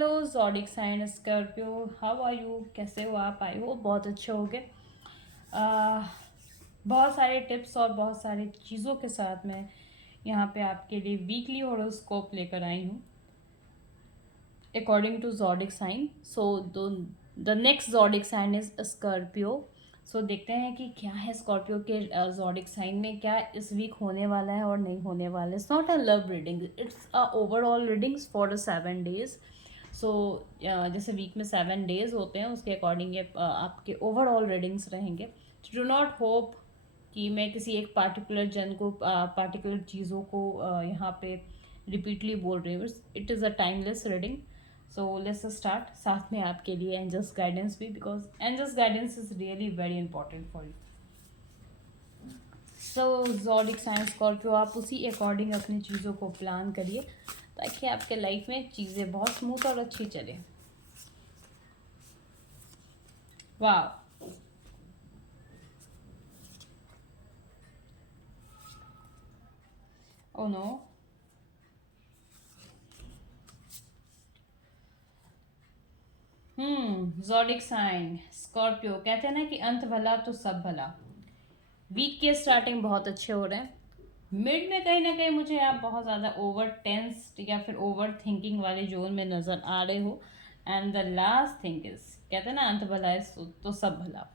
Hello zodiac sign Scorpio, how are you? कैसे हो आप? आई हो बहुत अच्छे होगे। आ, बहुत सारे टिप्स और बहुत सारी चीज़ों के साथ मैं यहाँ पे आपके लिए वीकली हॉरोस्कोप लेकर आई हूँ according to zodiac sign. So the next zodiac sign is Scorpio. सो देखते हैं कि क्या है स्कॉर्पियो के ज़ोडिक साइन में, क्या इस वीक होने वाला है और नहीं होने वाला है। It's not a love reading, it's a overall readings for the 7 days। सो जैसे वीक में 7 days होते हैं उसके अकॉर्डिंग ये आपके ओवरऑल रीडिंग्स रहेंगे। डू नॉट होप कि मैं किसी एक पार्टिकुलर जन को पार्टिकुलर चीज़ों को यहाँ पे रिपीटली बोल रही हूँ। It is a timeless reading. So let's start. साथ में आपके लिए एंजल्स गाइडेंस भी, because angels guidance is really very important for you. So zodiac sign Scorpio, आप उसी अकॉर्डिंग अपनी चीज़ों को प्लान करिए ताकि आपके लाइफ में चीज़ें बहुत स्मूथ और अच्छी चले। वाह, oh no. Zodiac sign Scorpio, कहते हैं ना कि अंत भला तो सब भला। वीक के स्टार्टिंग बहुत अच्छे हो रहे हैं। मिड में कहीं ना कहीं मुझे आप बहुत ज़्यादा ओवर टेंस्ड या फिर ओवर थिंकिंग वाले जोन में नज़र आ रहे हो। And the last thing is, कहते हैं ना अंत भला है तो सब भला।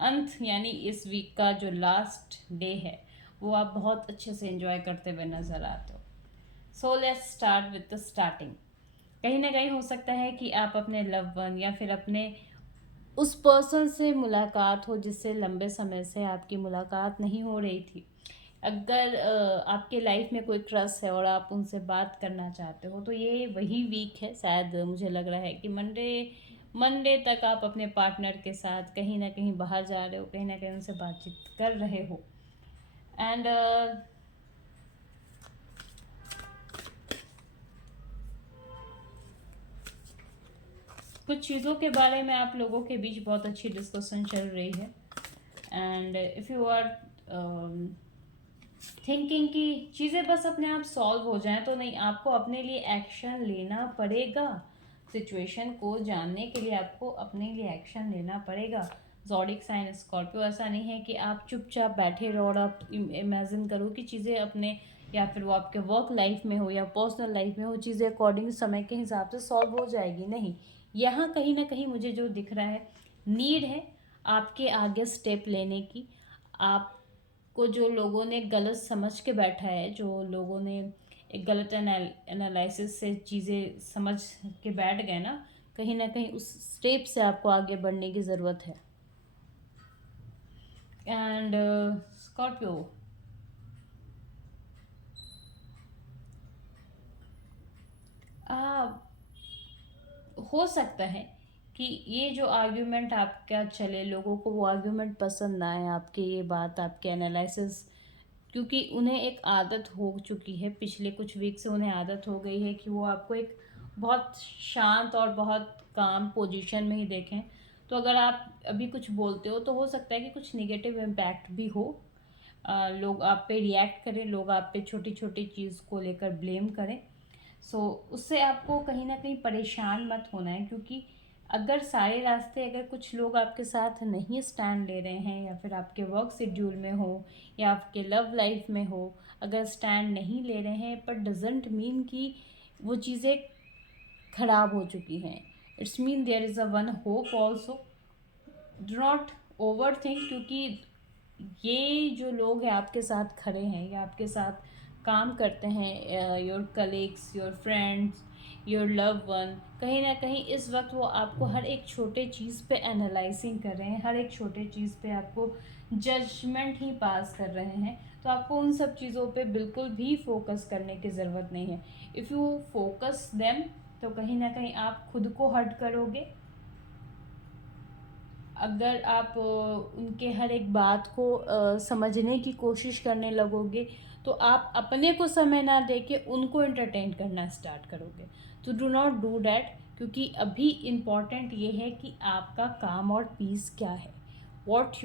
अंत यानी इस वीक का जो लास्ट डे है वो आप बहुत अच्छे से एंजॉय करते हुए नज़र आते हो। सो let's start with the starting. कहीं ना कहीं हो सकता है कि आप अपने लव वन या फिर अपने उस पर्सन से मुलाकात हो जिससे लंबे समय से आपकी मुलाकात नहीं हो रही थी। अगर आपके लाइफ में कोई क्रश है और आप उनसे बात करना चाहते हो तो ये वही वीक है। शायद मुझे लग रहा है कि मंडे मंडे तक आप अपने पार्टनर के साथ कहीं ना कहीं बाहर जा रहे हो, कहीं ना कहीं उनसे बातचीत कर रहे हो। एंड कुछ चीज़ों के बारे में आप लोगों के बीच बहुत अच्छी डिस्कशन चल रही है। And if you are thinking कि चीज़ें बस अपने आप सॉल्व हो जाएं, तो नहीं, आपको अपने लिए एक्शन लेना पड़ेगा। सिचुएशन को जानने के लिए आपको अपने लिए एक्शन लेना पड़ेगा। ज़ोडिक साइन स्कॉर्पियो, ऐसा नहीं है कि आप चुपचाप बैठे रहो और आप इमेजिन करो कि चीज़ें अपने, या फिर वो आपके वर्क लाइफ में हो या पर्सनल लाइफ में हो, चीज़ें अकॉर्डिंग समय के हिसाब से सॉल्व हो जाएगी। नहीं, यहाँ कहीं ना कहीं मुझे जो दिख रहा है, नीड है आपके आगे स्टेप लेने की। आप को जो लोगों ने गलत समझ के बैठा है, जो लोगों ने एक गलत एनालिसिस से चीज़ें समझ के बैठ गए ना, कहीं ना कहीं उस स्टेप से आपको आगे बढ़ने की ज़रूरत है। एंड स्कॉर्पियो, हो सकता है कि ये जो आर्ग्यूमेंट आपका चले, लोगों को वो आर्ग्यूमेंट पसंद ना आए, आपकी ये बात, आपके एनालिसिस, क्योंकि उन्हें एक आदत हो चुकी है, पिछले कुछ वीक से उन्हें आदत हो गई है कि वो आपको एक बहुत शांत और बहुत काम पोजीशन में ही देखें। तो अगर आप अभी कुछ बोलते हो तो हो सकता है कि कुछ नेगेटिव इम्पैक्ट भी हो। लोग आप पे रिएक्ट करें, लोग आप पे छोटी छोटी चीज़ को लेकर ब्लेम करें। सो उससे आपको कहीं ना कहीं परेशान मत होना है, क्योंकि अगर सारे रास्ते, अगर कुछ लोग आपके साथ नहीं स्टैंड ले रहे हैं, या फिर आपके वर्क शेड्यूल में हो या आपके लव लाइफ में हो, अगर स्टैंड नहीं ले रहे हैं, पर डजेंट मीन कि वो चीज़ें खराब हो चुकी हैं। It's mean there is a one hope also. Do not over think, क्योंकि ये जो लोग हैं आपके साथ खड़े हैं या आपके साथ काम करते हैं, your colleagues, your friends, your love one, कहीं ना कहीं इस वक्त वो आपको हर एक छोटे चीज़ पे एनालाइजिंग कर रहे हैं, हर एक छोटे चीज़ पे आपको जजमेंट ही पास कर रहे हैं। तो आपको उन सब चीज़ों पे बिल्कुल भी फोकस करने की ज़रूरत नहीं है। इफ़ यू फोकस देम, तो कहीं ना कहीं आप खुद को हर्ट करोगे। अगर आप उनके हर एक बात को समझने की कोशिश करने लगोगे, तो आप अपने को समय ना दे के उनको एंटरटेन करना स्टार्ट करोगे। तो डू नॉट डू डैट, क्योंकि अभी इम्पॉर्टेंट ये है कि आपका काम और पीस क्या है, वॉट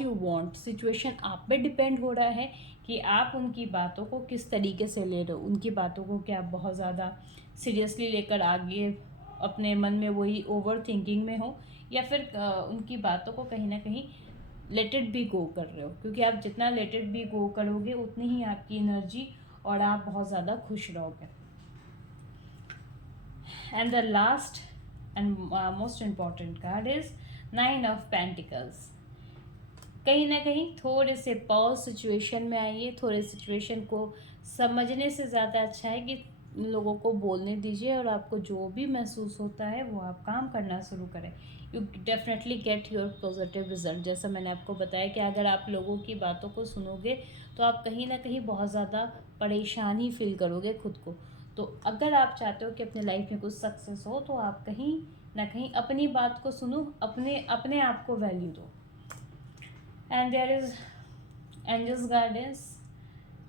यू वॉन्ट। सिचुएशन आप पे डिपेंड हो रहा है कि आप उनकी बातों को किस तरीके से ले रहे हो। उनकी बातों को क्या आप बहुत ज़्यादा सीरियसली लेकर आगे अपने मन में वही ओवर थिंकिंग में हो, या फिर उनकी बातों को कहीं ना कहीं लेट इट बी गो कर रहे हो, क्योंकि आप जितना लेट इट बी गो करोगे उतनी ही आपकी एनर्जी और आप बहुत ज़्यादा खुश रहोगे। And the last and most important card is 9 of pentacles. कहीं ना कहीं थोड़े से पॉज सिचुएशन में आइए, थोड़े सिचुएशन को समझने से ज़्यादा अच्छा है कि लोगों को बोलने दीजिए, और आपको जो भी महसूस होता है वो आप काम करना शुरू करें। You definitely get your positive result. जैसा मैंने आपको बताया कि अगर आप लोगों की बातों को सुनोगे तो आप कहीं ना कहीं बहुत ज़्यादा परेशानी फील करोगे खुद को। तो अगर आप चाहते हो कि अपने लाइफ में कुछ सक्सेस हो तो आप कहीं ना कहीं अपनी बात को सुनो, अपने अपने आप को वैल्यू दो। And there is angels guidance.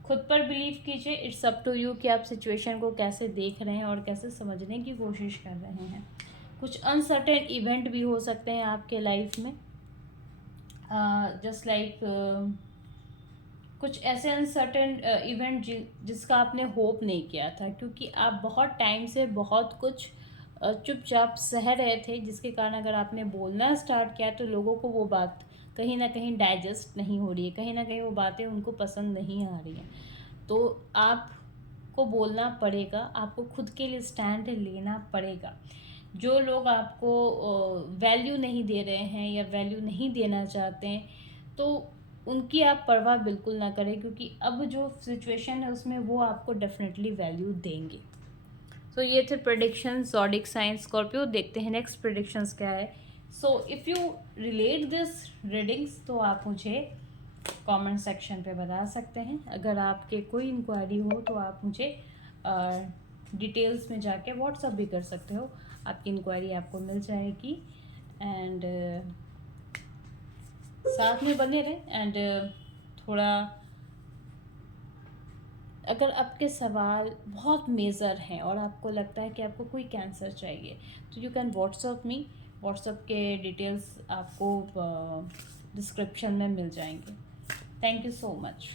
खुद पर बिलीव कीजिए, इट्स अप टू यू कि आप सिचुएशन को कैसे देख रहे हैं और कैसे समझने की कोशिश कर रहे हैं। कुछ अनसर्टेन इवेंट भी हो सकते हैं आपके लाइफ में, जस्ट लाइक कुछ ऐसे अनसर्टेन इवेंट जिसका आपने होप नहीं किया था, क्योंकि आप बहुत टाइम से बहुत कुछ चुपचाप सह रहे थे, जिसके कारण अगर आपने बोलना स्टार्ट किया तो लोगों को वो बात कहीं ना कहीं डाइजेस्ट नहीं हो रही है, कहीं ना कहीं वो बातें उनको पसंद नहीं आ रही हैं। तो आपको बोलना पड़ेगा, आपको खुद के लिए स्टैंड लेना पड़ेगा। जो लोग आपको वैल्यू नहीं दे रहे हैं या वैल्यू नहीं देना चाहते हैं, तो उनकी आप परवाह बिल्कुल ना करें, क्योंकि अब जो सिचुएशन है उसमें वो आपको डेफिनेटली वैल्यू देंगे। तो ये थे प्रेडिक्शंस ज़ोडिक साइन स्कॉर्पियो। देखते हैं नेक्स्ट प्रेडिक्शंस क्या है। So if you relate this readings तो आप मुझे कमेंट सेक्शन पे बता सकते हैं। अगर आपके कोई इंक्वायरी हो तो आप मुझे डिटेल्स में जाके व्हाट्सअप भी कर सकते हो, आपकी इंक्वायरी आपको मिल जाएगी। एंड साथ में बने रहें। एंड थोड़ा अगर आपके सवाल बहुत मेजर हैं और आपको लगता है कि आपको कोई कैंसर चाहिए तो you can WhatsApp me. WhatsApp के डिटेल्स आपको डिस्क्रिप्शन में मिल जाएंगे। Thank you so much.